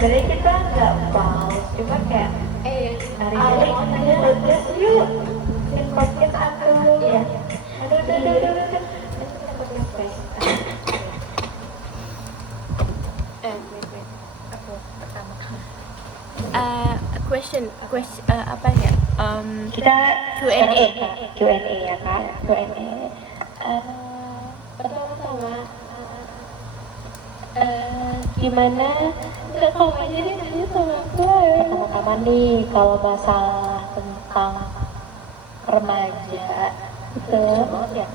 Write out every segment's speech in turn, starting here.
sebenarnya kita nggak mau, cuma kayak tarik aja udah yuk bikin podcast aku ya. Aduh. Wait. Aku pertama. Question, apa ya? Kita Q&A. Q&A ya kak, Q&A. Pertama-tama gimana nggak kamu aja nih nanya sama aku Pertama-tama nih kalau masalah tentang remaja itu ya,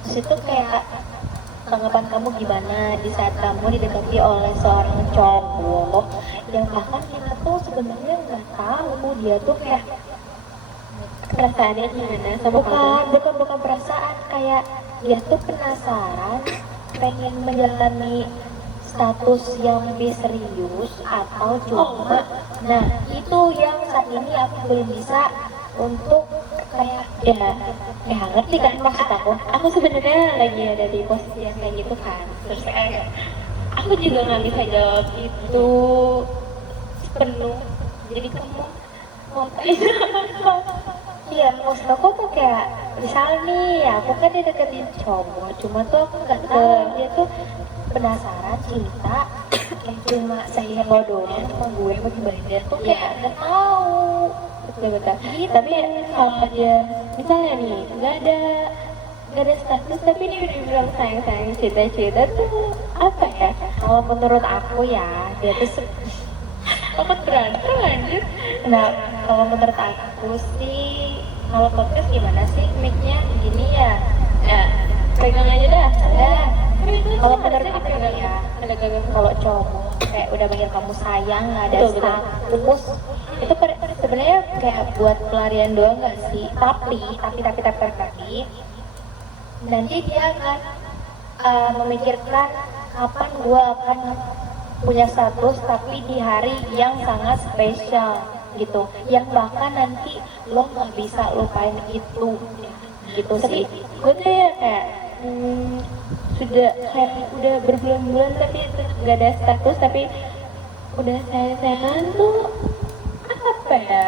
terus itu kayak tanggapan kamu gimana di saat kamu didekati oleh seorang cowok yang bahkan kita tuh sebenarnya nggak tahu dia tuh kayak perasaannya gimana sama kamu? bukan perasaan, kayak dia tuh penasaran pengen menjalani status yang lebih serius atau cuma nah itu yang saat ini aku belum bisa untuk kayak ya ngerti kan maksud aku sebenarnya lagi ada di posisi yang kayak gitu kan, terus kayak aku juga nggak bisa jawab itu penuh, jadi kamu ngapain? iya maksud aku tuh kayak misal nih aku kan dideketin cowok cuma tuh aku nggak tahu dia tuh penasaran cinta yang cuma saya doang sama gue bagaimana dia tuh kayak nggak tahu betul. Tapi kalau dia misalnya nih nggak ada status tapi dia udah bilang sayang cerita tuh apa ya? kalau menurut aku ya dia tuh Takut berantem anjir. nah kalau menurut aku sih kalau podcast gimana sih mic-nya gini ya Ya, pegang aja dah. kalau menurut aku pegang ya ada gagal. kalau cowok kayak udah panggil kamu sayang nggak ada Betul. status itu sebenarnya kayak buat pelarian doang nggak sih tapi nanti dia akan memikirkan kapan gua akan punya status tapi di hari yang sangat spesial gitu yang bahkan nanti lo nggak bisa lupain itu gitu Tapi sih. gue tuh ya kayak sudah kayak udah berbulan-bulan tapi terus gak ada status tapi udah sayang-sayangan tuh apa ya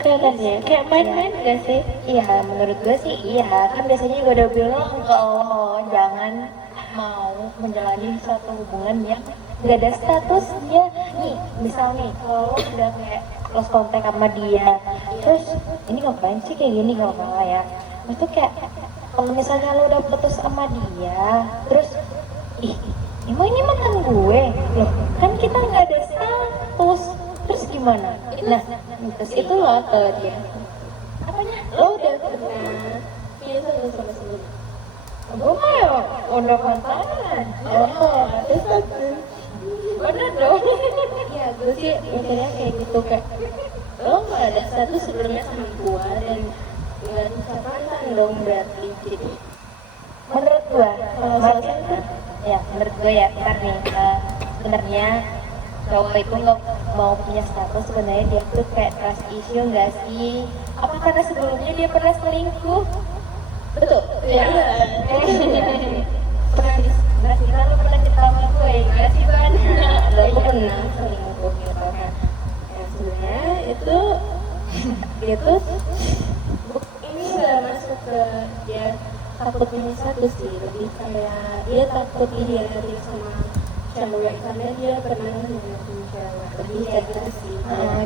kelihatannya kayak main-main gak sih? Iya, menurut gue sih iya. Kan biasanya gue udah bilang kalau jangan mau menjalani suatu hubungan yang gak ada statusnya. Nih, misal nih, kalau lo udah kayak lost contact sama dia, terus ini ngapain sih kayak gini kalau nggak ya? Itu kayak kalau misalnya lo udah putus sama dia, terus ih, emang ini mantan gue, loh kan kita nggak ada status, terus gimana? Nah, Itu lo ke dia apanya? Lo udah pernah sama sebelum gue mah ya udah pacaran. ada status bener dong. Ya gue sih mikirnya kayak gitu kayak lo gak ada status sebelumnya sama gua dan gak bisa pacaran dong berarti gitu. Menurut gue, Kalau soalnya ya menurut gue ya ntar nih sebenarnya cowok itu nggak mau punya status sebenarnya dia tuh kayak trust issue nggak sih? Apa karena sebelumnya dia pernah selingkuh? betul ya. Berarti kan lo pernah cerita sama gue nggak sih Ban? Lo aku pernah selingkuh gitu kan. Ya sebenarnya itu ini nggak masuk ke dia takut punya status sih, lebih kayak dia takut dihianati sama cewek karena dia pernah nyakitin cewek, lebih kayak gitu sih.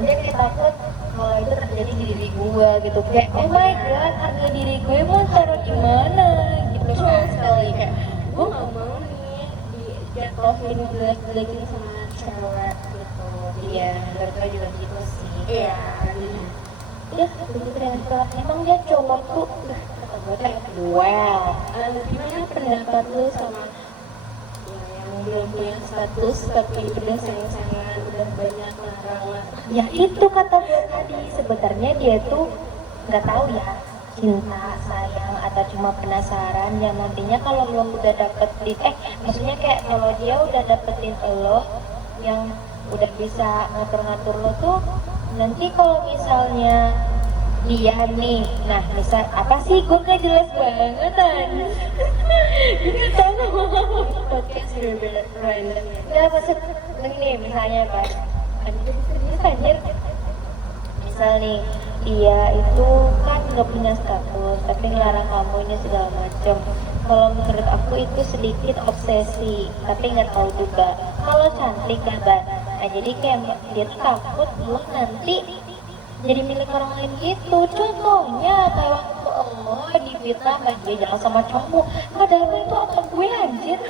Dia kayak takut kalau itu terjadi di diri gue gitu kayak oh my god harga diri gue mau taruh di mana gitu Betul sekali, kayak gue nggak mau nih dijatuhin jelek-jelekin sama cewek gitu. Iya menurut gue juga gitu sih. Iya. Ya begitu dengan kelak emang dia cowok tuh kata gue kayak duel. Gimana pendapat lu sama ya, yang belum punya status tapi udah sayang-sayangan, udah banyak larangan? Ya itu kata gue tadi sebenarnya dia tuh nggak tahu ya cinta sayang atau cuma penasaran yang nantinya kalau lo udah dapetin maksudnya kayak kalau dia udah dapetin lo yang udah bisa ngatur-ngatur lo tuh nanti kalau misalnya dia nih nah misal apa sih gue gak jelas banget kan Ini tahu podcast berbeda random ya. nggak maksud nih misalnya kan anjir. Misal nih, dia itu kan nggak punya status tapi ngelarang kamu ini segala macem. Kalau menurut aku itu sedikit obsesi, tapi nggak tahu juga kalau cantik kan Ban. Nah jadi kayak dia tuh takut lu nanti jadi milik orang lain gitu. Contohnya kayak waktu Allah difitnah sama dia jangan sama cowok, padahal itu apa gue anjir.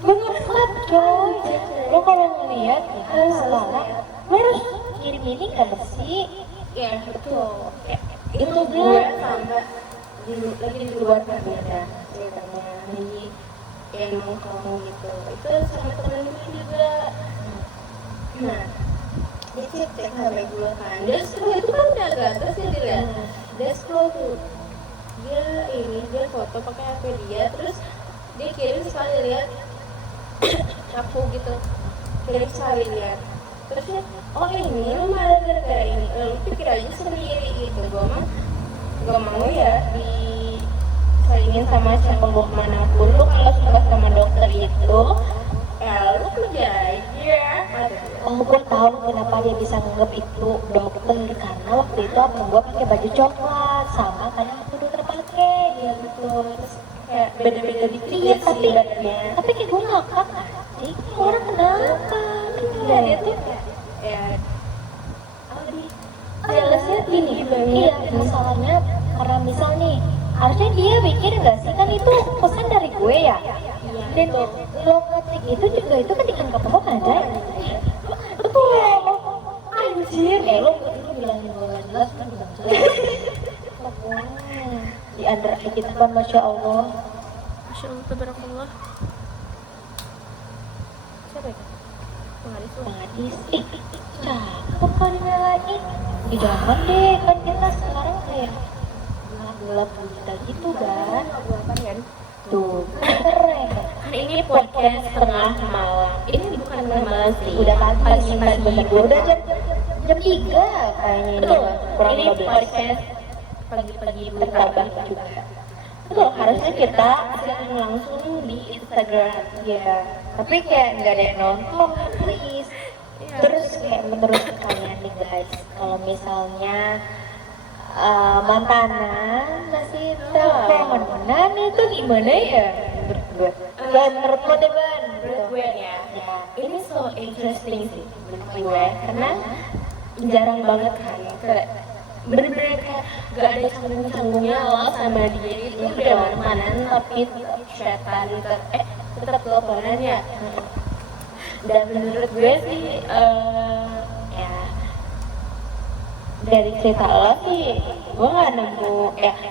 Gue ngeflat coy. Lo kalau ngeliat ya sekarang lo harus kirim ini kan sih. Ya betul. Itu gue sama lagi di luar berbeda ceritanya di yang kamu gitu itu sama temen gue juga. Nah dia cek sama gue kan dia scroll itu kan udah agak atas ya dilihat dia scroll tuh dia foto pakai HP dia terus dia kirim sekali lihat aku gitu kirim sekali lihat terus dia oh ini lu malah gara-gara ini lu pikir aja sendiri gitu gue mah gak mau ya disaingin sama cowok manapun. Lu kalau suka sama dokter itu ya lu kerja aja. Oh, gue tahu kenapa dia bisa nganggap itu dokter karena waktu itu abang gue pakai baju coklat sama karena aku dokter pakai Ya betul. Terus kayak beda-beda dikit iya ya sih badannya. tapi kayak gue ngakak sih orang kenapa iya dia tuh Ya jelasnya gini iya masalahnya karena misal nih harusnya dia mikir nggak sih kan itu pesan dari gue ya dan lo ngetik itu juga itu kan dianggap apa kan Jay? Betul anjir lo bilangin gue nggak jelas kan bilang jelas di under kita kan Masya Allah Masya Allah, tabarakallah. Siapa itu? Pengadis tuh. Pengadis cakep kan lagi jangan deh kan kita sekarang kayak gelap kita gitu kan Apa kan? tuh keren kan ini podcast tengah malam. Ini bukan tengah malam sih. udah pagi Pagi-pagi. udah jam 3 kayaknya ini Betul. kurang Ini 12 podcast pagi-pagi berkabar juga. betul harusnya kita Siaran langsung di Instagram. ya tapi kayak nggak ada yang nonton please terus kayak menurut kalian nih guys kalau misalnya mantanan masih teleponan itu gimana ya menurut gue ya menurut lo deh Ban Menurut gue ya, ya ini so interesting sih menurut gue karena jarang banget kan kayak bener-bener kayak gak ada canggung-canggungnya lo sama dia itu udah mantanan tapi tetap chatan tetap teleponan ya. Dan menurut gue sih ya dari cerita lo sih gue gak nemu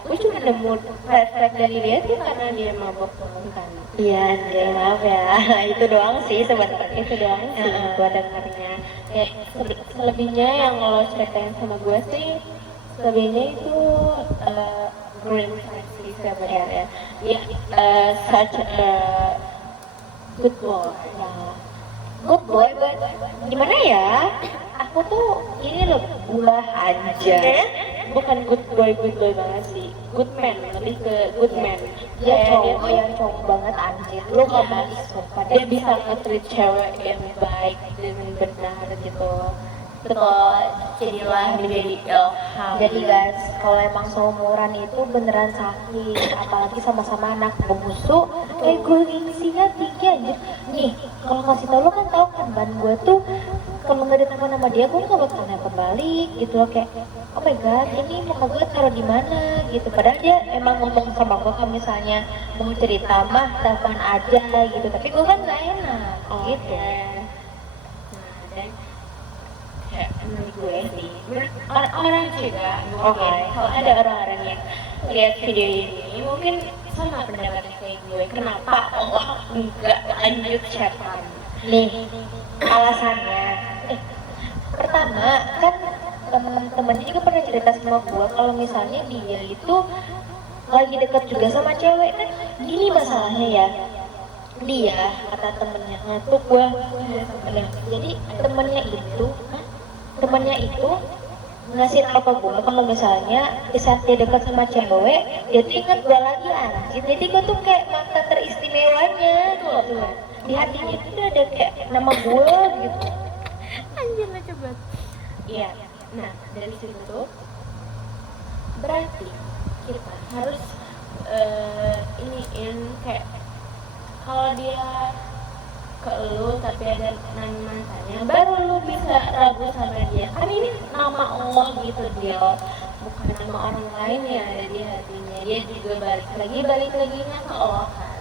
gue cuma nemu red flag dari dia sih karena dia mabok kan. iya anjir maaf ya itu doang sih sebenarnya Itu doang sih gue dengarnya. Kayak selebihnya yang lo ceritain sama gue sih selebihnya itu green flag sih sebenarnya. Ya such a good boy. good boy Ban gimana ya aku tuh ini loh buah aja Bukan good boy banget sih, good man, lebih ke good man. dia Kayak cowok yang cowok banget anjir lo Iya. ngomong sumpah dia bisa nge-treat cewek yang baik dan benar gitu. Betul, jadilah menjadi ilham. jadi guys kalau emang seumuran itu beneran sakit apalagi sama-sama anak bungsu gengsinya tinggi anjir nih kalau kasih tau lo kan tau kan Ban gue tuh kalau nggak ditelepon sama dia gue nggak bakal nelpon balik gitu loh kayak oh my god ini muka gue taruh di mana gitu padahal dia emang ngomong sama gue kalau misalnya mau cerita mah telepon aja gitu tapi gue kan nggak enak gitu Nah, dan kayak menurut gue sih, menurut orang-orang juga mungkin kalau ada orang-orang yang lihat video ini mungkin sama pendapatnya kayak gue. Kenapa Allah nggak lanjut chatan? nih alasannya pertama kan temen-temennya juga pernah cerita sama gue kalau misalnya dia itu lagi dekat juga sama cewek kan gini masalahnya ya dia kata temennya tuh gue jadi temennya itu ngasih tau ke gue kalau misalnya di saat dia dekat sama cewek dia tuh ingat gue lagi anjir jadi gue tuh kayak mantan teristimewanya tuh loh di hatinya itu udah ada kayak nama gue gitu Anjir lah coba. sahabat. Iya. Nah, dari situ tuh berarti kita harus iniin kayak kalau dia ke lu tapi ada mantannya baru lu bisa ragu sama dia, kan ini nama Allah gitu dia, bukan nama orang lain yang ada di hatinya. Dia juga balik laginya ke Allah kan.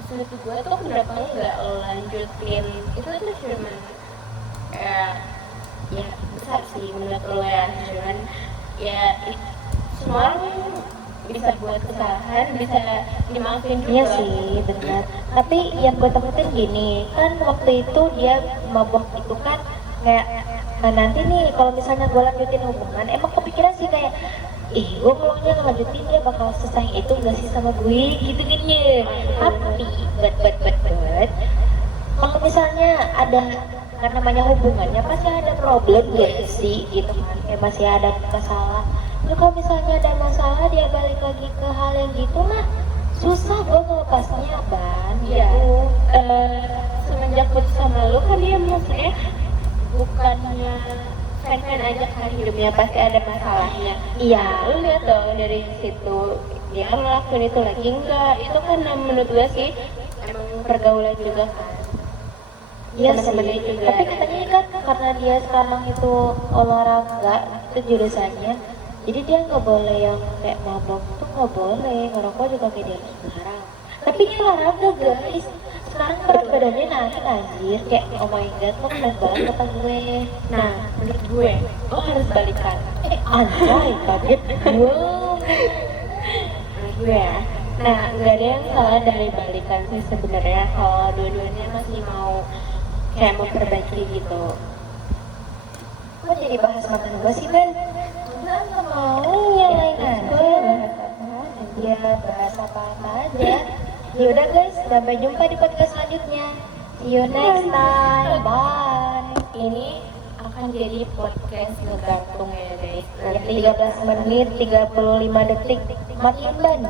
Terus menurut gue tuh kenapa enggak lo lanjutin itu tuh cuman ya besar sih menurut lo ya, cuman ya semua orang bisa buat kesalahan, bisa dimaafin juga. Iya sih, benar. Tapi yang gue takutin gini, kan waktu itu dia mabok itu kan kayak, nah nanti nih kalau misalnya gue lanjutin hubungan, emang kepikiran sih kayak, gue maunya ngelanjutin dia bakal sesayang itu gak sih sama gue, gitu gini. Tapi, but, kalau misalnya ada kan namanya hubungannya pasti ada problem gak sih, gitu kan, kayak masih ada kesalahan. Terus kalau misalnya ada masalah dia balik lagi ke hal yang gitu mah susah gue melepasnya ban. Iya. Gitu. Semenjak putus sama lu kan dia maksudnya bukannya fan-fan aja kan hidupnya, pasti ada masalahnya. Iya. Lu lihat dong dari situ dia kan ngelakuin itu lagi enggak, itu kan menurut gue sih emang pergaulan juga kan. Iya Teman-temannya sih, juga. tapi katanya kan karena dia sekarang itu olahraga, itu jurusannya, jadi dia nggak boleh yang kayak mabok tuh nggak boleh, ngerokok juga kayak dia sekarang. Tapi dia olahraga guys, sekarang berat badannya naik anjir, kayak oh my god lo keren banget kata gue. Nah, menurut gue lo harus balikan. Anjay, kaget gue. Menurut gue ya. Nah, nggak ada yang salah dari balikan sih sebenarnya kalau dua-duanya masih mau kayak memperbaiki gitu. Kok jadi bahas mantan gue sih Ben? Enggak mau yang lain aja. Ya bahas apa-apa aja. Yaudah guys, sampai jumpa di podcast selanjutnya. See you next time. Bye. Ini akan jadi podcast ngegantung ya guys. Nanti 13 menit 35 detik. Matiin ban.